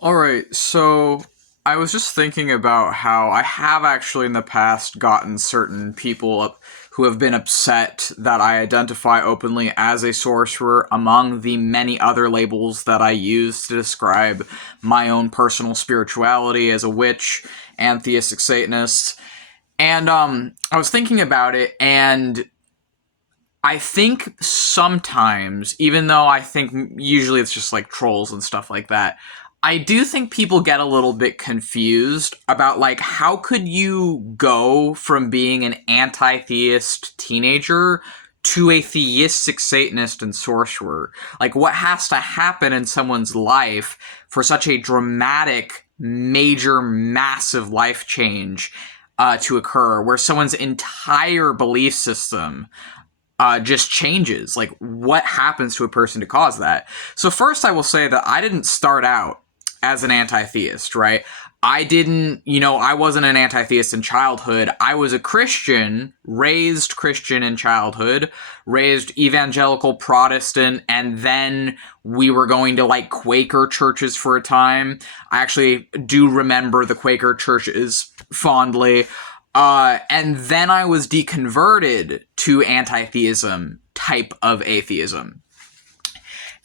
All right, so I was just thinking about how I have actually in the past gotten certain people up who have been upset that I identify openly as a sorcerer among the many other labels that I use to describe my own personal spirituality as a witch and theistic Satanist. And I was thinking about it, and I think sometimes, even though I think usually it's just like trolls and stuff like that, I do think people get a little bit confused about like how could you go from being an anti-theist teenager to a theistic Satanist and sorcerer? Like what has to happen in someone's life for such a dramatic, major, massive life change to occur where someone's entire belief system just changes. Like, what happens to a person to cause that? So first, I will say that I didn't start out as an anti-theist, right? I didn't, I wasn't an anti-theist in childhood. I was a Christian, raised Christian in childhood, raised evangelical Protestant, and then we were going to like Quaker churches for a time. I actually do remember the Quaker churches fondly. And then I was deconverted to anti-theism type of atheism.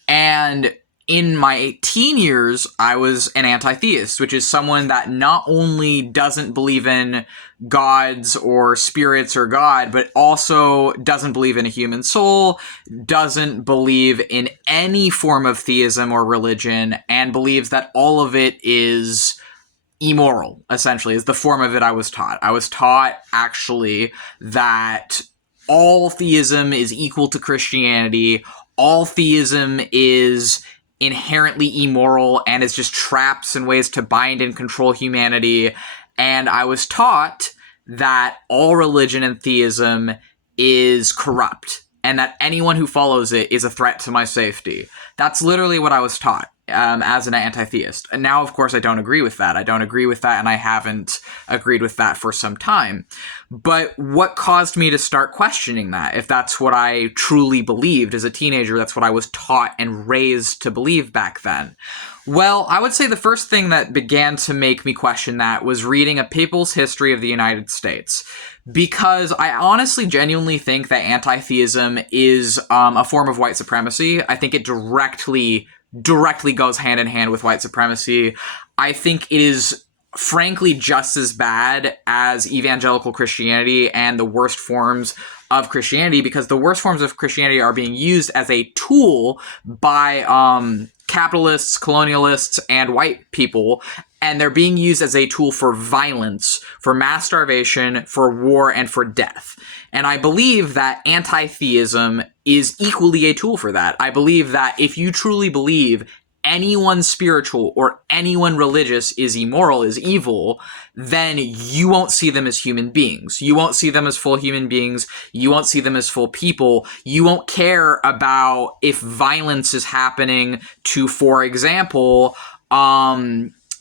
And in my teen years, I was an anti-theist, which is someone that not only doesn't believe in gods or spirits or God, but also doesn't believe in a human soul, doesn't believe in any form of theism or religion, and believes that all of it is immoral, essentially, is the form of it I was taught. I was taught, actually, that all theism is equal to Christianity, all theism is inherently immoral, and is just traps and ways to bind and control humanity, and I was taught that all religion and theism is corrupt, and that anyone who follows it is a threat to my safety. That's literally what I was taught as an anti-theist. And now, of course, I don't agree with that. I don't agree with that, and I haven't agreed with that for some time. But what caused me to start questioning that? If that's what I truly believed as a teenager, that's what I was taught and raised to believe back then. Well, I would say the first thing that began to make me question that was reading A People's History of the United States. Because I honestly genuinely think that anti-theism is a form of white supremacy. I think it directly goes hand in hand with white supremacy. I think it is frankly just as bad as evangelical Christianity and the worst forms of Christianity, because the worst forms of Christianity are being used as a tool by capitalists, colonialists, and white people, and they're being used as a tool for violence, for mass starvation, for war, and for death. And I believe that anti-theism is equally a tool for that. I believe that if you truly believe anyone spiritual or anyone religious is immoral, is evil, then you won't see them as human beings. You won't see them as full human beings. You won't see them as full people. You won't care about if violence is happening to, for example,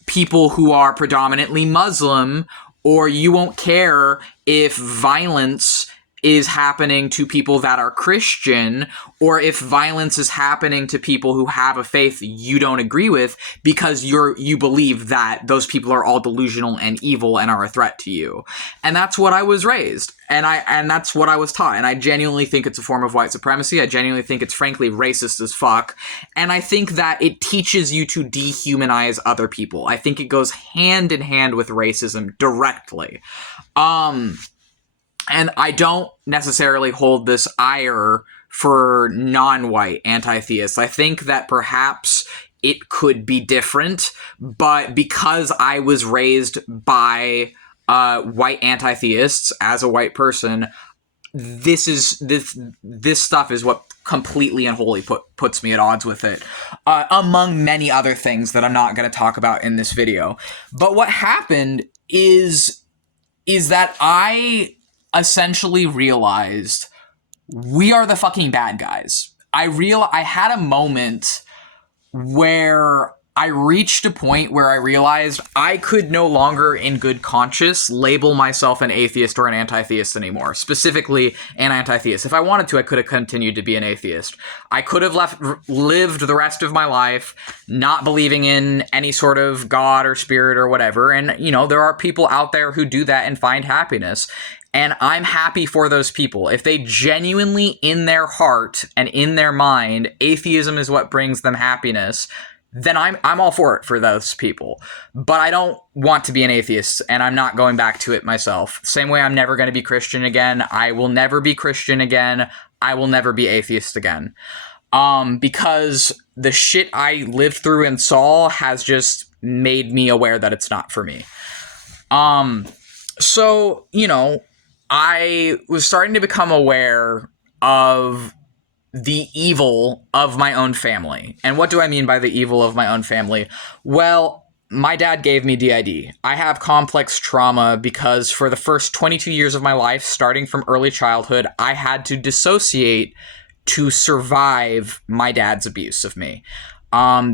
people who are predominantly Muslim, or you won't care if violence is happening to people that are Christian, or if violence is happening to people who have a faith you don't agree with, because you believe that those people are all delusional and evil and are a threat to you. And that's what I was raised, and that's what I was taught, and I genuinely think it's a form of white supremacy. I genuinely think it's frankly racist as fuck, and I think that it teaches you to dehumanize other people. I think it goes hand in hand with racism directly. And I don't necessarily hold this ire for non-white anti-theists. I think that perhaps it could be different, but because I was raised by white anti-theists as a white person, this stuff is what completely and wholly puts me at odds with it, among many other things that I'm not going to talk about in this video. But what happened is that I essentially realized we are the fucking bad guys. I had a moment where I reached a point where I realized I could no longer, in good conscience, label myself an atheist or an anti-theist anymore. Specifically, an anti-theist. If I wanted to, I could have continued to be an atheist. I could have lived the rest of my life not believing in any sort of God or spirit or whatever. And, you know, there are people out there who do that and find happiness. And I'm happy for those people. If they genuinely, in their heart and in their mind, atheism is what brings them happiness, then I'm all for it for those people. But I don't want to be an atheist, and I'm not going back to it myself. Same way I'm never going to be Christian again. I will never be Christian again. I will never be atheist again. Because the shit I lived through and saw has just made me aware that it's not for me. So, you know, I was starting to become aware of the evil of my own family. And what do I mean by the evil of my own family? Well, my dad gave me DID. I have complex trauma because for the first 22 years of my life, starting from early childhood, I had to dissociate to survive my dad's abuse of me.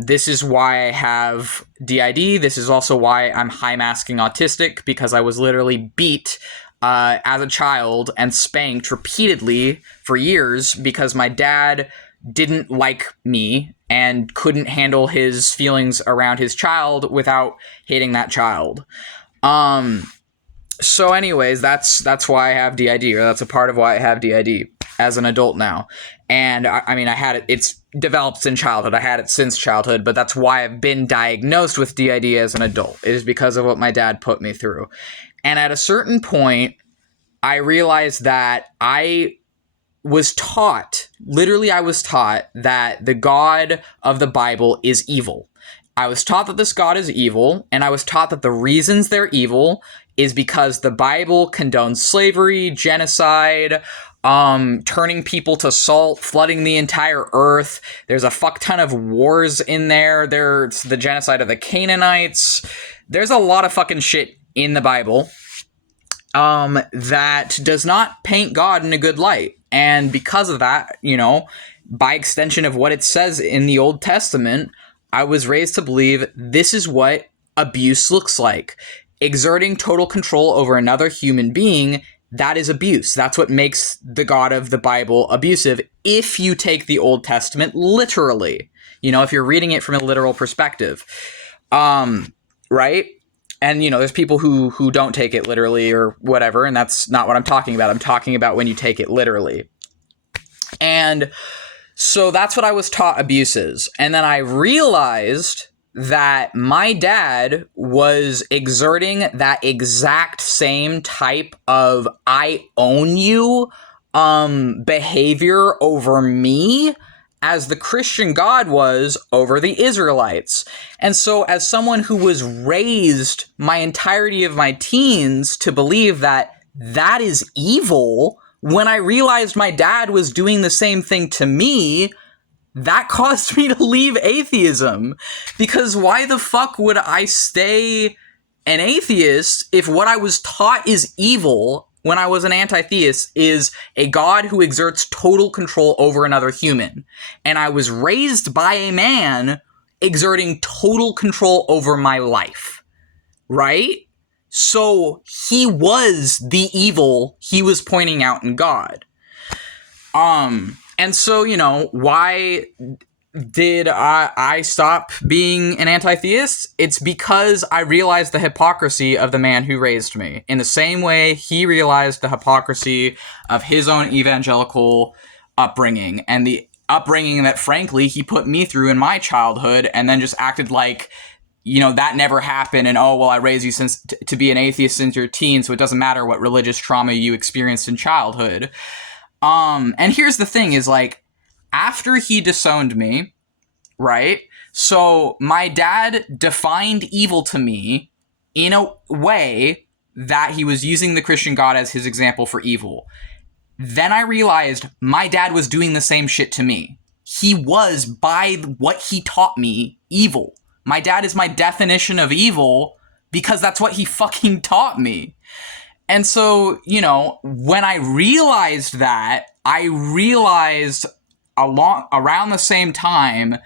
This is why I have DID. This is also why I'm high masking autistic, because I was literally beat as a child and spanked repeatedly for years because my dad didn't like me and couldn't handle his feelings around his child without hating that child. So anyways, that's why I have DID, or that's a part of why I have DID as an adult now. And I mean, I had it, it's developed in childhood. I had it since childhood, but that's why I've been diagnosed with DID as an adult. It is because of what my dad put me through. And at a certain point, I realized that I was taught that the God of the Bible is evil. I was taught that this God is evil, and I was taught that the reasons they're evil is because the Bible condones slavery, genocide, turning people to salt, flooding the entire earth. There's a fuck ton of wars in there. There's the genocide of the Canaanites. There's a lot of fucking shit in the Bible that does not paint God in a good light. And because of that, you know, by extension of what it says in the Old Testament, I was raised to believe this is what abuse looks like. Exerting total control over another human being, that is abuse. That's what makes the God of the Bible abusive if you take the Old Testament literally. You know, if you're reading it from a literal perspective. Right? And, you know, there's people who don't take it literally or whatever, and that's not what I'm talking about. I'm talking about when you take it literally. And so that's what I was taught abuse is. And then I realized that my dad was exerting that exact same type of I own you behavior over me as the Christian God was over the Israelites. And so as someone who was raised my entirety of my teens to believe that that is evil, when I realized my dad was doing the same thing to me, that caused me to leave atheism. Because why the fuck would I stay an atheist if what I was taught is evil when I was an anti-theist is a God who exerts total control over another human? And I was raised by a man exerting total control over my life. Right? So he was the evil he was pointing out in God. And so, you know, why did I stop being an anti-theist? It's because I realized the hypocrisy of the man who raised me. In the same way he realized the hypocrisy of his own evangelical upbringing, and the upbringing that, frankly, he put me through in my childhood, and then just acted like, you know, that never happened, and, oh, well, I raised you to be an atheist since you're a teen, so it doesn't matter what religious trauma you experienced in childhood. And here's the thing is, like, after he disowned me, right? So my dad defined evil to me in a way that he was using the Christian God as his example for evil. Then I realized my dad was doing the same shit to me. He was, by what he taught me, evil. My dad is my definition of evil because that's what he fucking taught me. And so, you know, when I realized that, I realized around the same time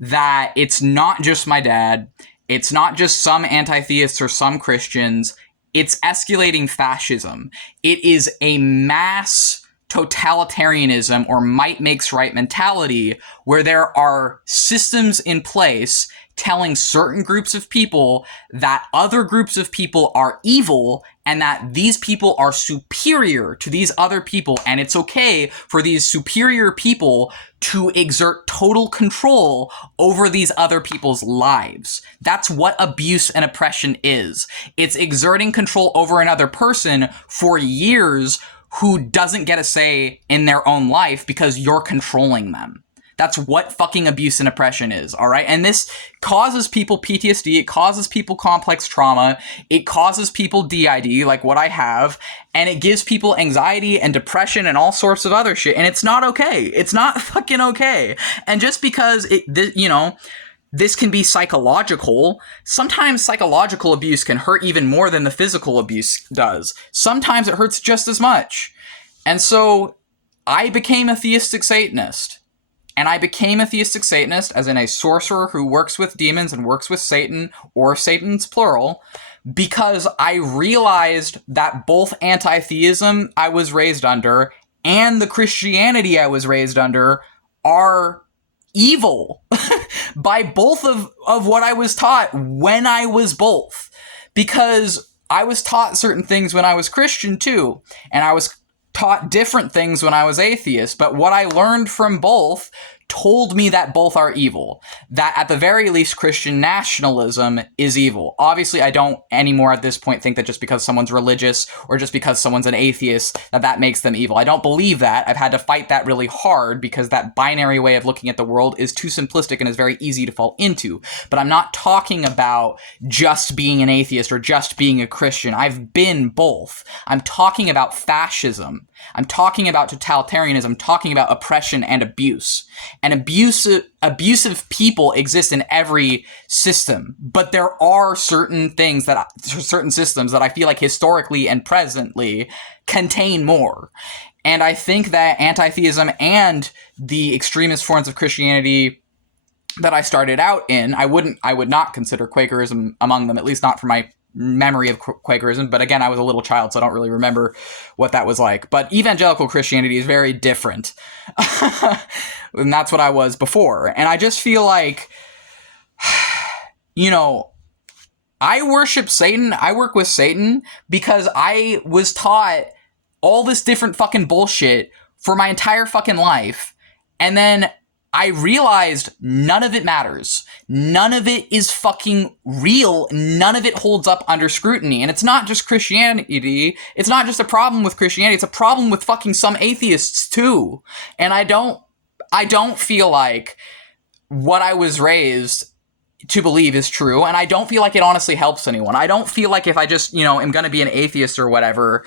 that it's not just my dad, it's not just some anti-theists or some Christians, it's escalating fascism. It is a mass totalitarianism or might makes right mentality where there are systems in place telling certain groups of people that other groups of people are evil and that these people are superior to these other people, and it's okay for these superior people to exert total control over these other people's lives. That's what abuse and oppression is. It's exerting control over another person for years who doesn't get a say in their own life because you're controlling them. That's what fucking abuse and oppression is, all right? And this causes people PTSD, it causes people complex trauma, it causes people DID, like what I have, and it gives people anxiety and depression and all sorts of other shit, and it's not okay. It's not fucking okay. And just because, this can be psychological, sometimes psychological abuse can hurt even more than the physical abuse does. Sometimes it hurts just as much. And so I became a theistic Satanist. And I became a theistic Satanist, as in a sorcerer who works with demons and works with Satan, or Satan's plural, because I realized that both anti-theism I was raised under and the Christianity I was raised under are evil by both of what I was taught when I was both. Because I was taught certain things when I was Christian too, and I was taught different things when I was atheist, but what I learned from both told me that both are evil. That at the very least, Christian nationalism is evil. Obviously, I don't anymore at this point think that just because someone's religious or just because someone's an atheist, that makes them evil. I don't believe that. I've had to fight that really hard because that binary way of looking at the world is too simplistic and is very easy to fall into. But I'm not talking about just being an atheist or just being a Christian. I've been both. I'm talking about fascism. I'm talking about totalitarianism. I'm talking about oppression and abuse. And abusive people exist in every system, but there are certain systems that I feel like historically and presently contain more. And I think that anti-theism and the extremist forms of Christianity that I started out in, I would not consider Quakerism among them, at least not for my memory of Quakerism, but again, I was a little child, so I don't really remember what that was like. But evangelical Christianity is very different. And that's what I was before. And I just feel like, I worship Satan, I work with Satan, because I was taught all this different fucking bullshit for my entire fucking life. And then I realized none of it matters. None of it is fucking real. None of it holds up under scrutiny. And it's not just Christianity. It's not just a problem with Christianity. It's a problem with fucking some atheists too. And I don't feel like what I was raised to believe is true. And I don't feel like it honestly helps anyone. I don't feel like if I just, am going to be an atheist or whatever,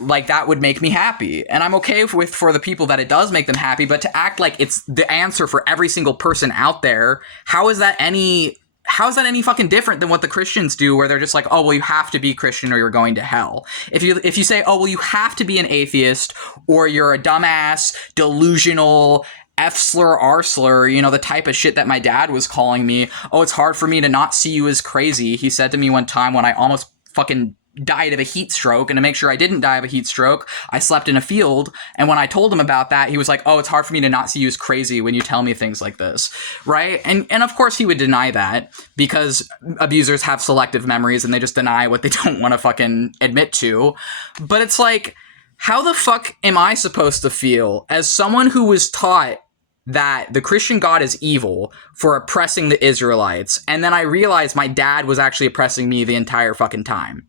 like that would make me happy. And I'm okay for the people that it does make them happy, but to act like it's the answer for every single person out there, how is that any fucking different than what the Christians do, where they're just like, oh, well, you have to be Christian or you're going to hell. If you say, oh, well, you have to be an atheist or you're a dumbass, delusional, F-slur, R-slur, the type of shit that my dad was calling me. Oh, it's hard for me to not see you as crazy. He said to me one time when I almost fucking died of a heat stroke, and to make sure I didn't die of a heat stroke, I slept in a field. And when I told him about that, he was like, oh, it's hard for me to not see you as crazy when you tell me things like this, right? And of course he would deny that, because abusers have selective memories and they just deny what they don't want to fucking admit to. But it's like, how the fuck am I supposed to feel as someone who was taught that the Christian God is evil for oppressing the Israelites, and then I realized my dad was actually oppressing me the entire fucking time?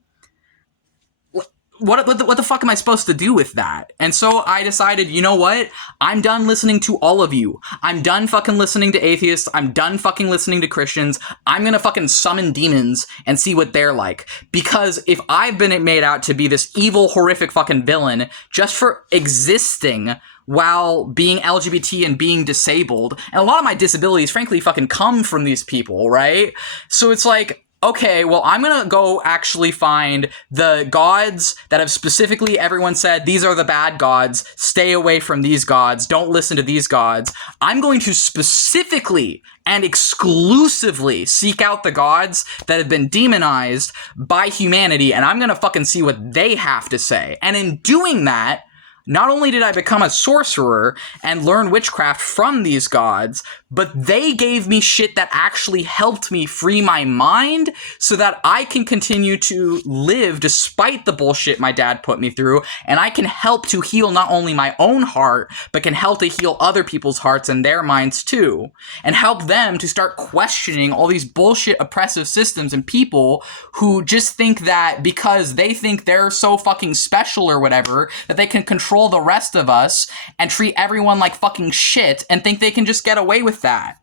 What the fuck am I supposed to do with that? And so I decided, you know what? I'm done listening to all of you. I'm done fucking listening to atheists. I'm done fucking listening to Christians. I'm gonna fucking summon demons and see what they're like. Because if I've been made out to be this evil, horrific fucking villain just for existing while being LGBT and being disabled, and a lot of my disabilities, frankly, fucking come from these people, right? So it's like, okay, well, I'm gonna go actually find the gods that have specifically everyone said, these are the bad gods, stay away from these gods, don't listen to these gods. I'm going to specifically and exclusively seek out the gods that have been demonized by humanity, and I'm gonna fucking see what they have to say. And in doing that, not only did I become a sorcerer and learn witchcraft from these gods, but they gave me shit that actually helped me free my mind so that I can continue to live despite the bullshit my dad put me through, and I can help to heal not only my own heart, but can help to heal other people's hearts and their minds too, and help them to start questioning all these bullshit oppressive systems and people who just think that because they think they're so fucking special or whatever, that they can control the rest of us and treat everyone like fucking shit and think they can just get away with that.